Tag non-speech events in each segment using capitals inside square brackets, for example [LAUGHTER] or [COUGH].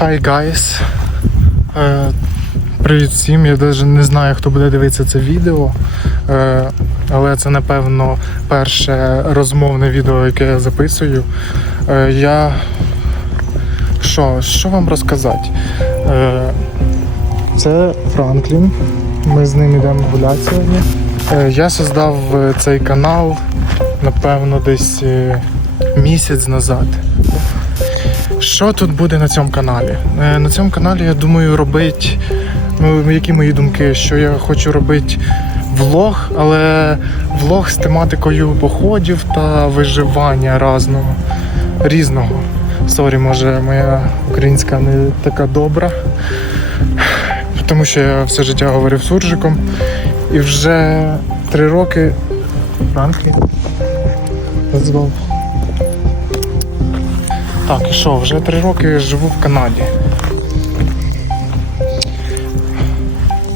Hi guys. Е, Привіт всім. Я навіть не знаю, хто буде дивитися це відео. Е, Але це напевно перше розмовне відео, яке я записую. Е, Я що, що вам розказати? Е, Це Франклін. Ми з ним йдемо гуляти сьогодні. Е, Я создав е, цей канал, напевно, десь е, місяць назад. Що тут буде на цьому каналі? Е, На цьому каналі я думаю робити. Ну, які мої думки, що я хочу робити влог, але влог з тематикою походів та виживання разного, різного. Сорі, може, моя українська не така добра. Тому що я все життя говорив суржиком. І вже три роки. Франклі. Let's go. Так, і що, вже три роки живу в Канаді.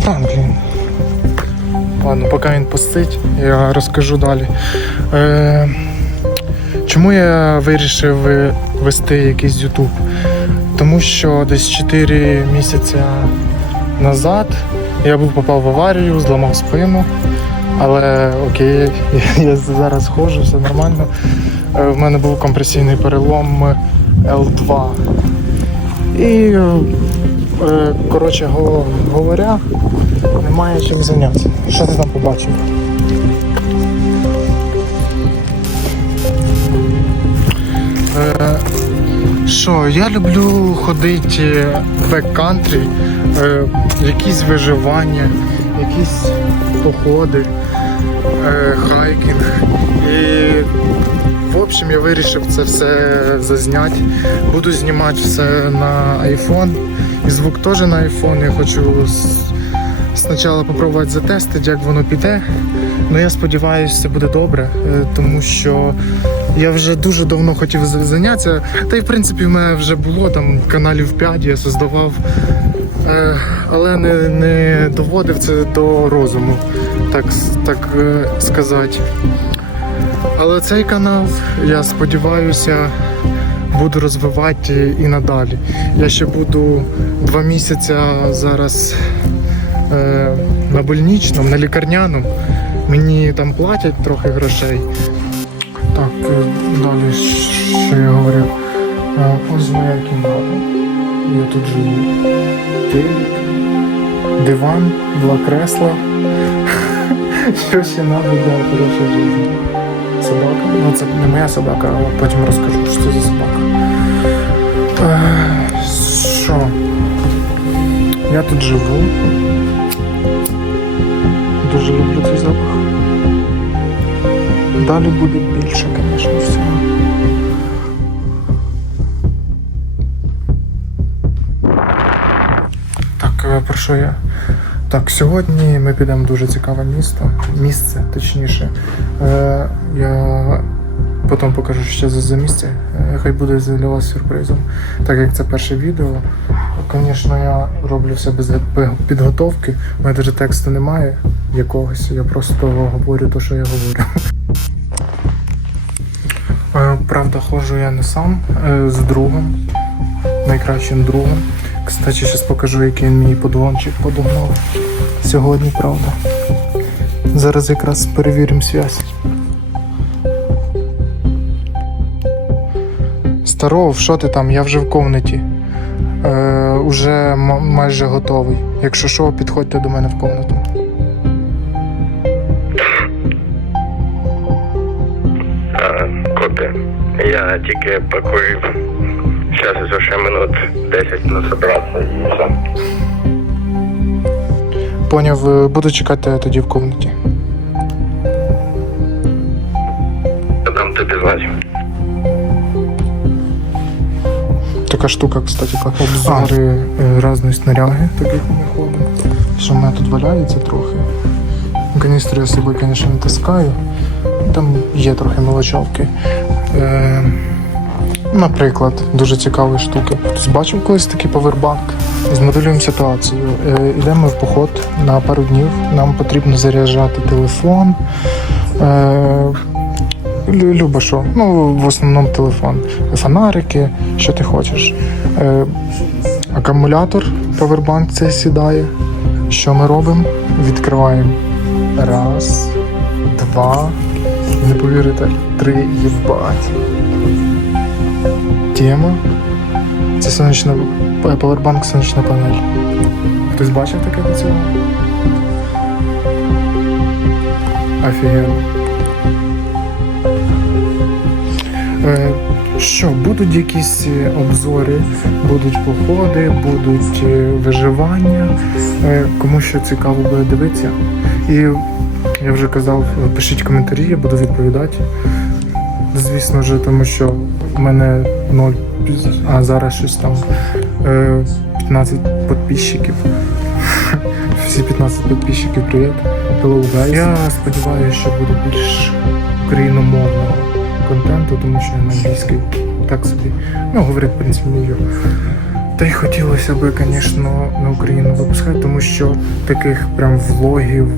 Франклін. Ладно, поки він пустить, я розкажу далі. Е, чому я вирішив вести якийсь YouTube? Тому що десь 4 місяці назад я був попав в аварію, зламав спину. Але окей, я зараз ходжу, все нормально. Е, В мене був компресійний перелом L2. І, е, е, коротше говоря, немає чим зайнятися. Що ти там побачив? Е, Що, я люблю ходити в бек-кантрі, е, якісь виживання, якісь походи, е, хайкінг. Общем, я вирішив це все зазняти. Буду знімати все на iPhone. І звук теж на iPhone. Я хочу спочатку спробувати затестити, як воно піде. Ну я сподіваюся, це буде добре, е, тому що я вже дуже давно хотів зайнятися. Та й в принципі в мене вже було там каналів 5, я создавав, е, але не, не доводив це до розуму, так, так е, сказати. Але цей канал, я сподіваюся, буду розвивати і надалі. Я ще буду два місяці зараз е, на больничному, на лікарняному. Мені там платять трохи грошей. Так, е, далі що я говорив. Е, Ось моя кімната. Я тут живу. Телек, диван, два кресла. [LAUGHS] Що ще треба для хорошої життя? Собака. Ну це не моя собака, а потім розкажу, що це за собака. Е, Що? Я тут живу. Дуже люблю цей запах. Далі буде більше, звісно, всього. Так, е, про що я? Так, сьогодні ми підемо в дуже цікаве місто. Місце, точніше. Е, я потім покажу, що це за місце. Е, хай буде для вас сюрпризом. Так як це перше відео. Звісно, я роблю все без підготовки. У мене навіть тексту немає якогось. Я просто говорю те, що я говорю. Е, Правда, ходжу я не сам, е, з другом, найкращим другом. Кстати, зараз покажу, який він мій подгончик подогнав сьогодні, правда. Зараз якраз перевіримо зв'язь. Старов, що ти там? Я вже в комнаті. Е, уже майже готовий. Якщо що, підходьте до мене в комнату. А, Копі. Я тільки покурив. Зараз ще минут 10 на собраться і все. Поняв, буду чекати тоді в комнаті. Там тобі знати. Така штука, кстати, как обзори е, різної снаряги, так як ми ходимо. Що в мене тут валяється трохи. Каністру я з собою, звісно, не таскаю. Там є трохи мелочовки. Е, наприклад, дуже цікаві штуки. Хтось бачив колись такий павербанк? Змоделюємо ситуацію. Е, йдемо в поход на пару днів. Нам потрібно заряджати телефон. Е, Лю- Люба що? Ну, в основному телефон. Фонарики, що ти хочеш. Е, Акумулятор, павербанк цей сідає. Що ми робимо? Відкриваємо. Раз, два. Не повірите, три їбать. Тема. Це сонячна п- павербанк сонячна панель. Хтось бачив таке до цього? Офігенно. Е, Що, будуть якісь е, обзори, будуть походи, будуть е, виживання. Е, Кому що цікаво буде дивитися. І я вже казав, е, пишіть коментарі, я буду відповідати. Звісно ж, тому що в мене 0, а зараз щось там е, 15 підписчиків. [LAUGHS] Всі 15 підписчиків привіт. Hello, guys. Я сподіваюся, що буде більш україномовного контенту, тому що я на англійській так собі. Ну, говорить, в принципі, вмію. Та й хотілося б, звісно, на Україну випускати, тому що таких прям влогів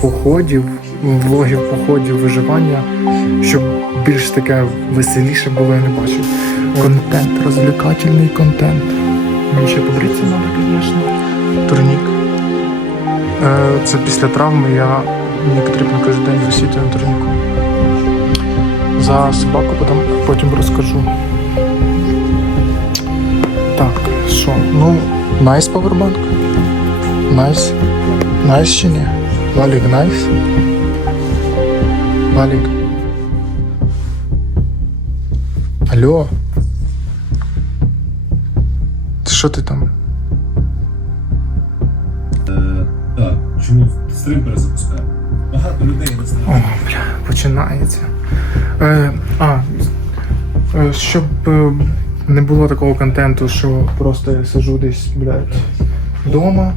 походів, влогів походів виживання, щоб більш таке веселіше було, я не бачив. Контент, розвлекательний контент. Мені ще побритися треба, звісно. Турнік. Е, Це після травми я мені потрібно кожен день висіти на турніку. За собаку потім, потім розкажу. Так, що? Ну, найс павербанк. Найс. Найс чи ні? Валік найс. Валік. Алло. Що ти там? Е, Так, чому стрим перезапускаємо? Багато людей не О, бля, починається. Е, а, е, щоб е, не було такого контенту, що просто я сижу десь, блядь, вдома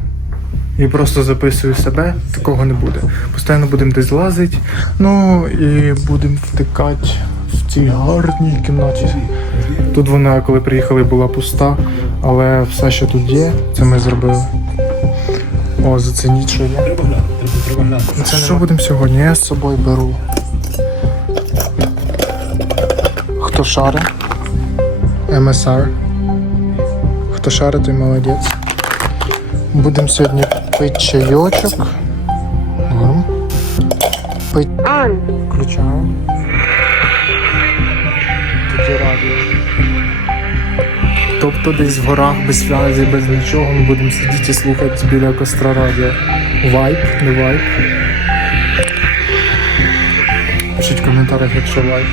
і просто записую себе, такого не буде. Постійно будемо десь лазити, ну і будемо втикати в цій гарній кімнаті. Тут вона, коли приїхали, була пуста, але все, що тут є, це ми зробили. О, зацініть, що є. Це що будемо сьогодні? Я з собою беру. Хто шари? MSR. Хто шари, той молодець. Будемо сьогодні пити чайочок. Пить. Включаємо. Тобто десь в горах без зв'язі, без нічого ми будемо сидіти і слухати біля костра радіо. Вайп, не вайп. Пишіть в коментарях, якщо лайк.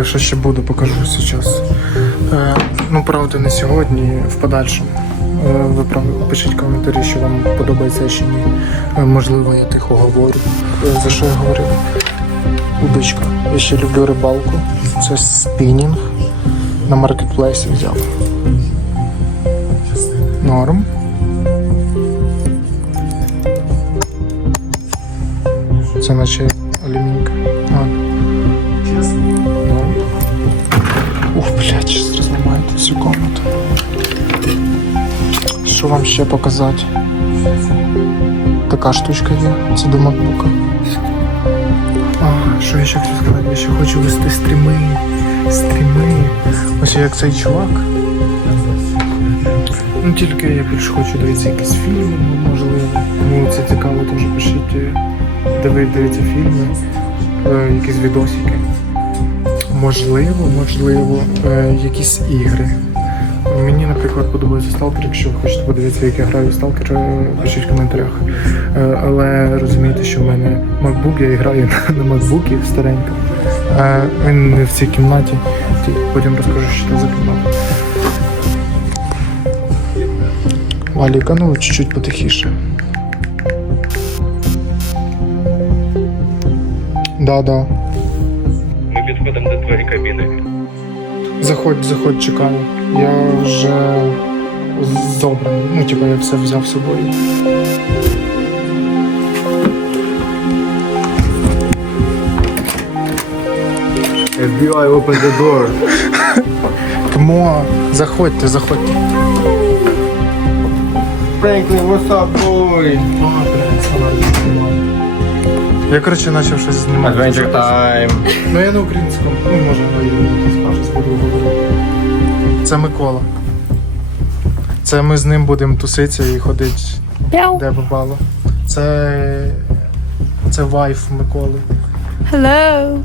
Е, Що ще буду, покажу зараз. Е, ну, правда, не сьогодні, в подальшому. Е, ви пишіть коментарі, що вам подобається чи ні. Е, можливо, я тихо говорю. Е, за що я говорив? Удочка. Я ще люблю рибалку. Це спінінг. На маркетплейсі взяв. Норм. Це наче алюмінька. А. Ух, блядь, щас розламаєте всю комнату. Що вам ще показати? Така штучка є. Це до макбука. А, що я ще хочу сказати? Я ще хочу вести стріми. Стріми. Ось як цей чувак. Ну тільки я більше хочу дивитися якісь фільми, можливо. Кому це цікаво, теж пишіть, де ви фільми, е, якісь відосики. Можливо, можливо, е, якісь ігри. Мені, наприклад, подобається Сталкер, якщо ви хочете подивитися, як я граю в Сталкер, е, пишіть в коментарях. Е, Але розумієте, що в мене MacBook, я граю на, MacBook старенько. Е, Він не в цій кімнаті. Потім розкажу, що це за кімната. Валіка, ну чуть-чуть потихіше. Да-да. Ми підходимо до твоєї кабіни. Заходь, заходь, чекаю. Я вже зобраний. Ну, типа, я все взяв з собою. FBI, open the door. [LAUGHS] Тому заходьте, заходьте. Franklin, what's up, boy? Я, коротше, почав щось знімати. Adventure time. Ну я на українському. Ну, може, я щось буду говорити. Це Микола. Це ми з ним будемо туситися і ходити, Пяу. де попало. Це. Це вайф Миколи. Hello.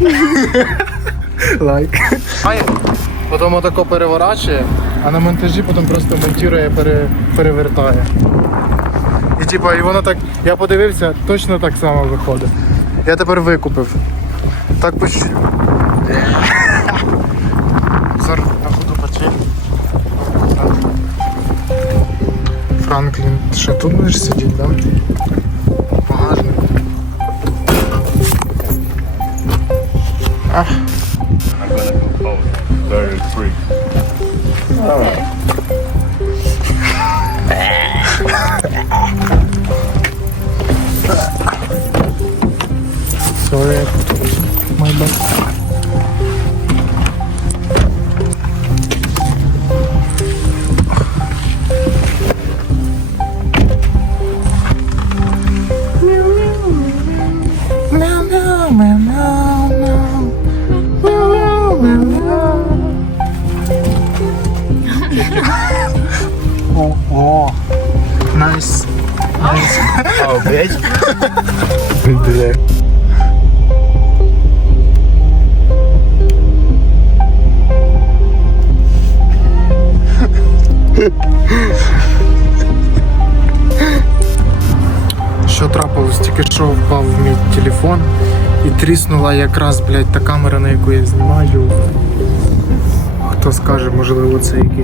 [LAUGHS] Лайк. Потім отако переворачує, а на монтажі потім просто монтує, пере, перевертає. І типа, і воно так, я подивився, точно так само виходить. Я тепер викупив. Так поч... Франклін, ти що тут будеш сидіти, да? Багажник. Ах. Sorry,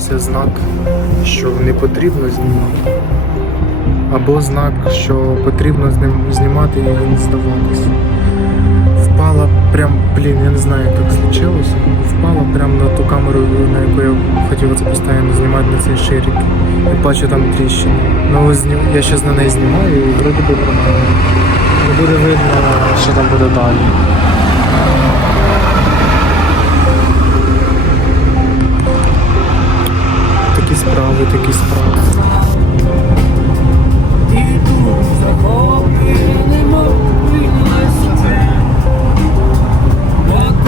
це знак, що не потрібно знімати. Або знак, що потрібно з ним знімати і не здаватися. Впала прям, блін, я не знаю, як так случилось. Впала прям на ту камеру, на яку я хотів це постійно знімати на цей ширик. І бачу там тріщини. Ну, я зараз на неї знімаю і вроді би нормально. Не буде видно, що там буде далі. Справи, такі справи.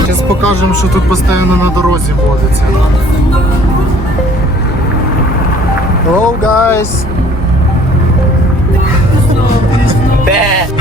Зараз покажемо, що тут постійно на дорозі водиться. Hello, guys! Damn,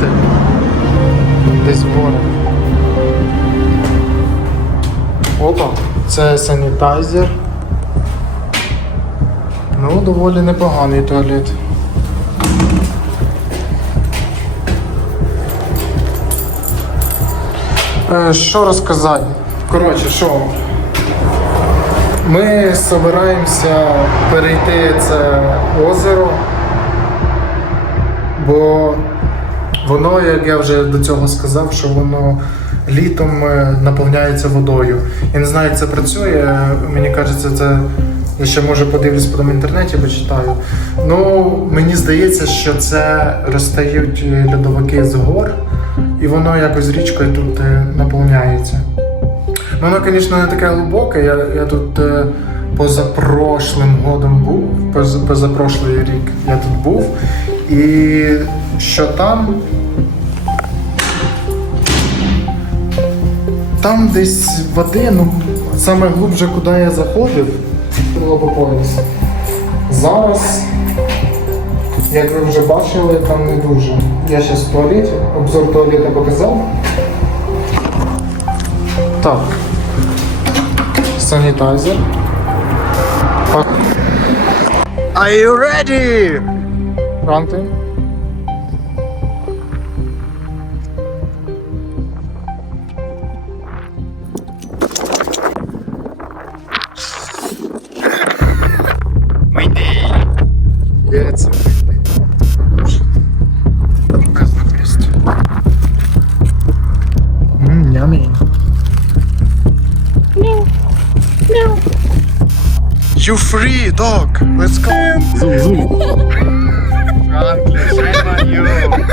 туалети. Десь вгору. Опа, це санітайзер. Ну, доволі непоганий туалет. Е, Що розказати? Коротше, що? Ми збираємося перейти це озеро, бо воно, як я вже до цього сказав, що воно літом е, наповняється водою. Я не знаю, як це працює. Мені кажеться, це я ще може подивлюсь потім в інтернеті, почитаю. Ну, мені здається, що це розстають е, льодовики з гор, і воно якось річкою тут е, наповняється. Ну, воно, звісно, не таке глибоке. Я, я тут позапрошлим годом був, поза, позапрошлий рік я тут був. І що там. Там десь води, ну, саме глубже, куди я заходив, було по пояс. Зараз, як ви вже бачили, там не дуже. Я зараз в туалеті, обзор туалету показав. Так. Санітайзер. Are you ready? Wrong thing? Windy. Best. Yummy. You free, dog. Let's go. Zoom, zoom. Франклі, shame.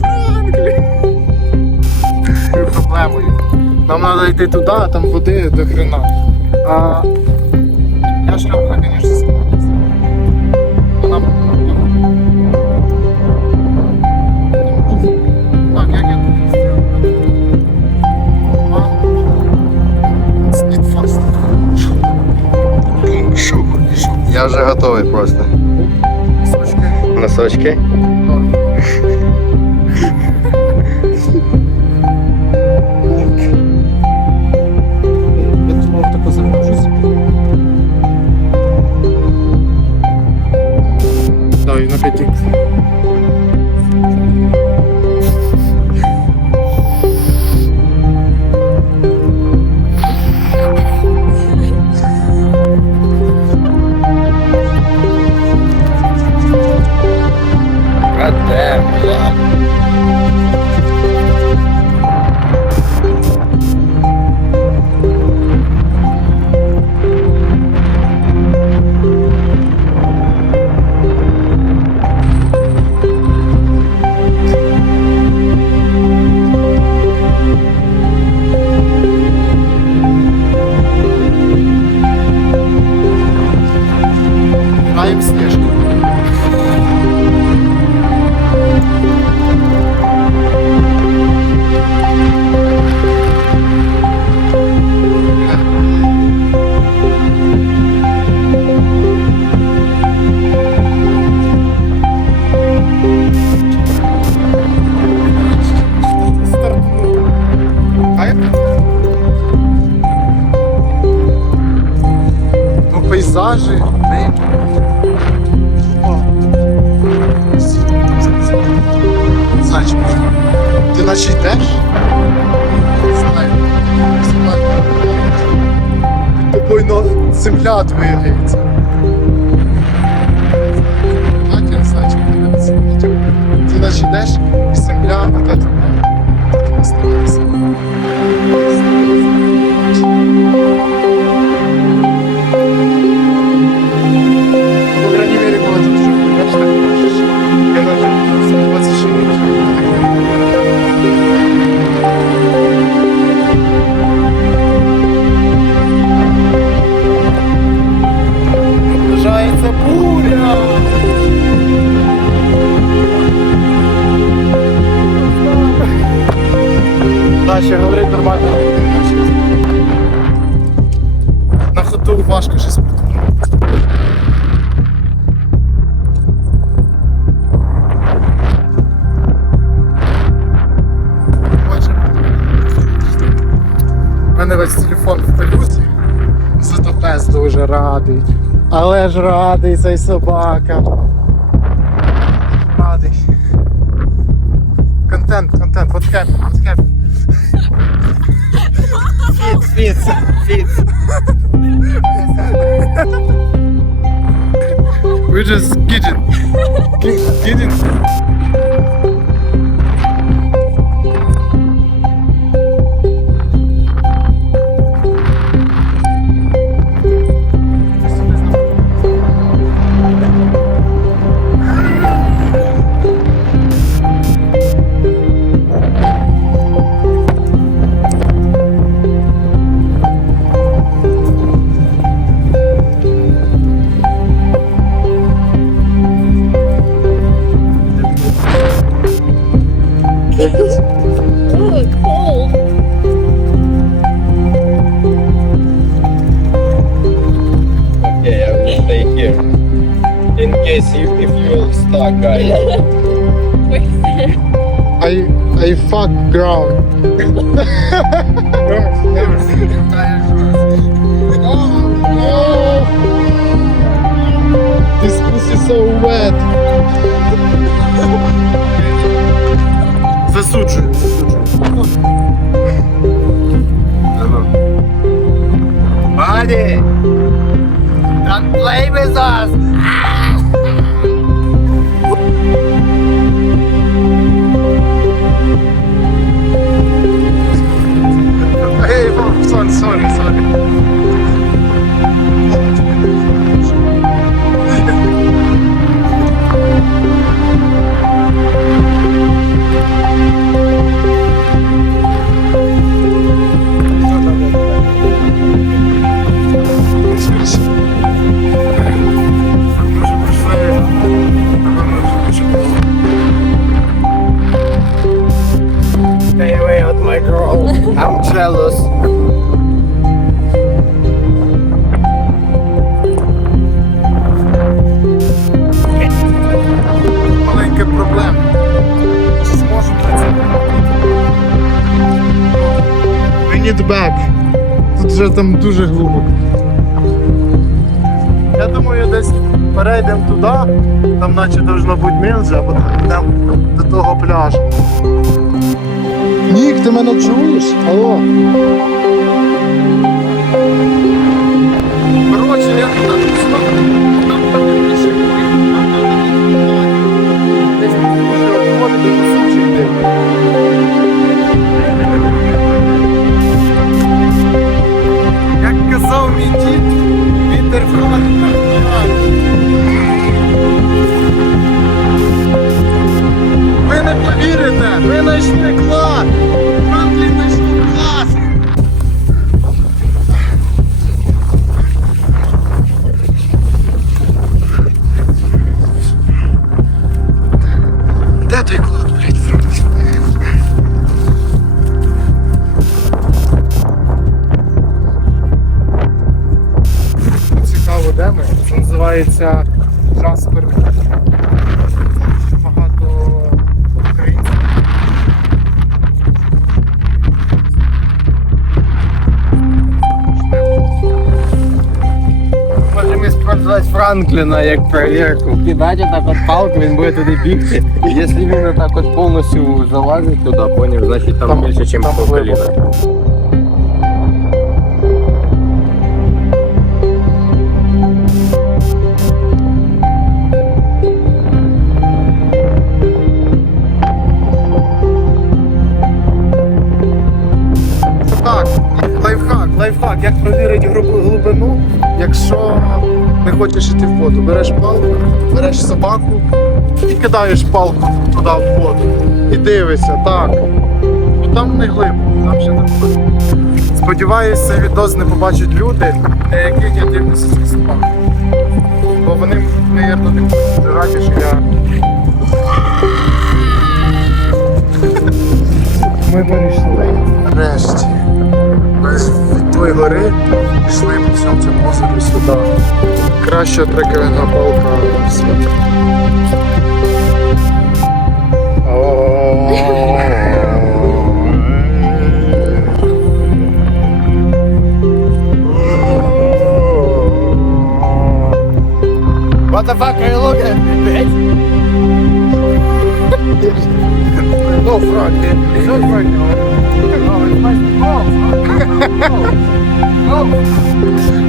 Франклі. Проблемою. Нам треба йти туди, а там води до хрена. А я шлюбка, звісно, сьогодні. Вона Так, як я тут fast. Я вже готовий просто. Носочки. Да, і на 5 радий цей собака. Радий. Контент, контент, вот кеп, вот кеп. Фіц, фіц, фіц. We just kidding. Ki- Kidding. case you, if you will stuck, guys. [LAUGHS] I I fuck ground. oh, [LAUGHS] no. This pussy so wet. Засуджую. Buddy! Don't play with us! Sorry, sorry. Там дуже глибоко. Я думаю, десь перейдемо туди, там наче повинно бути менше, а потім йдемо до того пляжу. Нік, ти мене чуєш? Алло. Ви не повірите, ви знайшли клад! Називається Джаспер. Багато українців. Франкліна як перевірку. Кидати так от палку, він буде туди бігти. Якщо він так от повністю залазить туди, поняв, значить там, Там- більше, ніж по коліна. Хочеш йти в воду. Береш палку, береш собаку і кидаєш палку туди в воду. І дивишся, так. Там не глибоко, там ще не глибоко. Сподіваюся, відос не побачать люди, на яких я дивлюся зі собак. Бо вони, мабуть, не будуть раді, що я. Ми перейшли нарешті. Ми від тої гори пішли по всьому цьому озеру сюди. Краща трекерна палка в світі. What the fuck are you looking at me, bitch? No, Frank, it's not now. Oh, it's my fault. Микола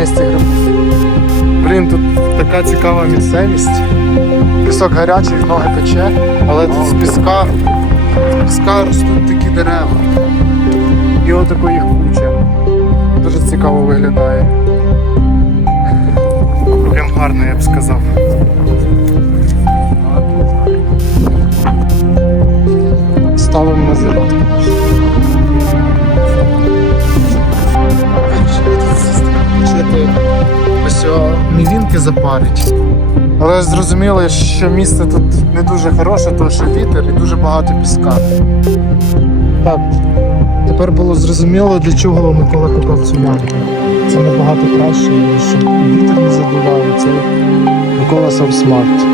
місці грибу. Блін, тут така цікава місцевість. Пісок гарячий, ноги пече, але тут з піска, з піска ростуть такі дерева. І отако їх куча. Дуже цікаво виглядає. Прям гарно, я б сказав. Ставимо на зарядку. Ось о, мівінки запарить. Але зрозуміло, що місце тут не дуже хороше, тому що вітер і дуже багато піска. Так, тепер було зрозуміло, для чого Микола купив цю ямку. Це набагато краще, ніж вітер не задуває. Це Микола сам смарт.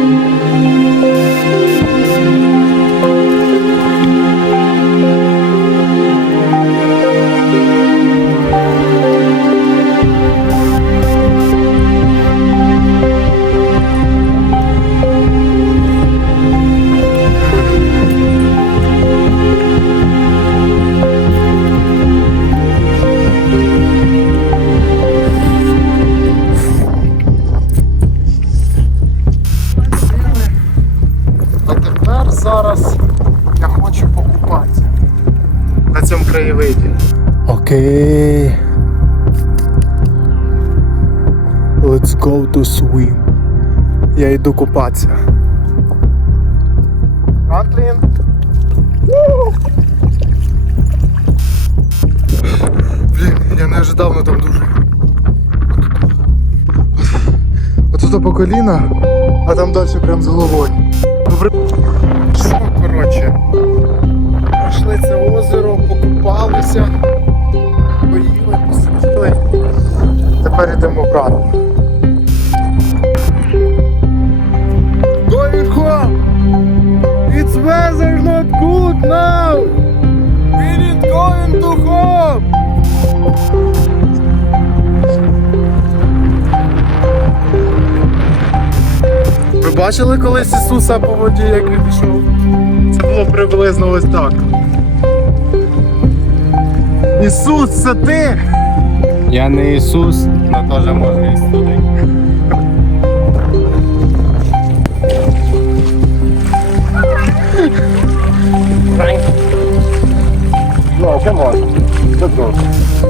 Я купатися. Франклін. Блін, я не ожидав, але там дуже. От тут по коліна, а там далі прям з головою. Добре. Що, коротше? Пройшли це озеро, покупалися, поїли, посиділи. Тепер йдемо обратно. Weather not good now! We need going to home! Ви бачили колись Ісуса по воді, як він йшов? Це було приблизно ось так. Ісус, це ти! Я не Ісус, але теж можна і туди. Eu Doutor.